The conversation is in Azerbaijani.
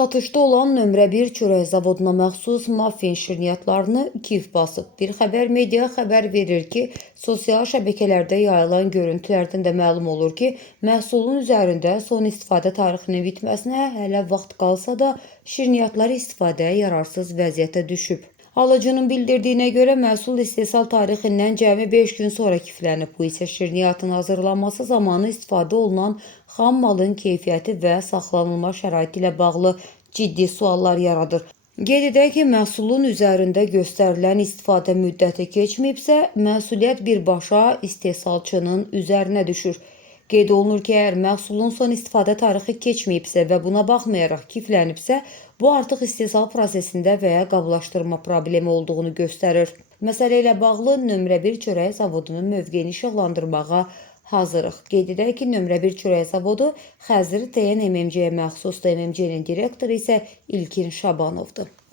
Satışda olan nömrə 1 çörək zavoduna məxsus maffin şirniyyatlarını Kiyev basıb. Bir xəbər media xəbər verir ki, sosial şəbəkələrdə yayılan görüntülərdən də məlum olur ki, məhsulun üzərində son istifadə tarixinin bitməsinə hələ vaxt qalsa da, şirniyyatlar istifadəyə yararsız vəziyyətə düşüb. Alıcının bildirdiyinə görə məhsul istehsal tarixindən cəmi 5 gün sonra kiflənib. Bu isə şirniyyatın hazırlanması zamanı istifadə olunan xam malın keyfiyyəti və saxlanılma şəraiti ilə bağlı ciddi suallar yaradır. Qeyd edək ki, məhsulun üzərində göstərilən istifadə müddəti keçməyibsə, məsuliyyət birbaşa istehsalçının üzərinə düşür. Qeyd olunur ki, əgər məhsulun son istifadə tarixi keçməyibsə və buna baxmayaraq kiflənibsə, bu artıq istehsal prosesində və ya qablaşdırma problemi olduğunu göstərir. Məsələ ilə bağlı nömrə 1 çörək zavodunun mövqeyini işıqlandırmağa hazırıq. Qeyd edək ki, nömrə 1 çörək zavodu Xəzri TN MMC-yə məxsusdur. MMC-nin direktoru isə İlkin Şabanovdur.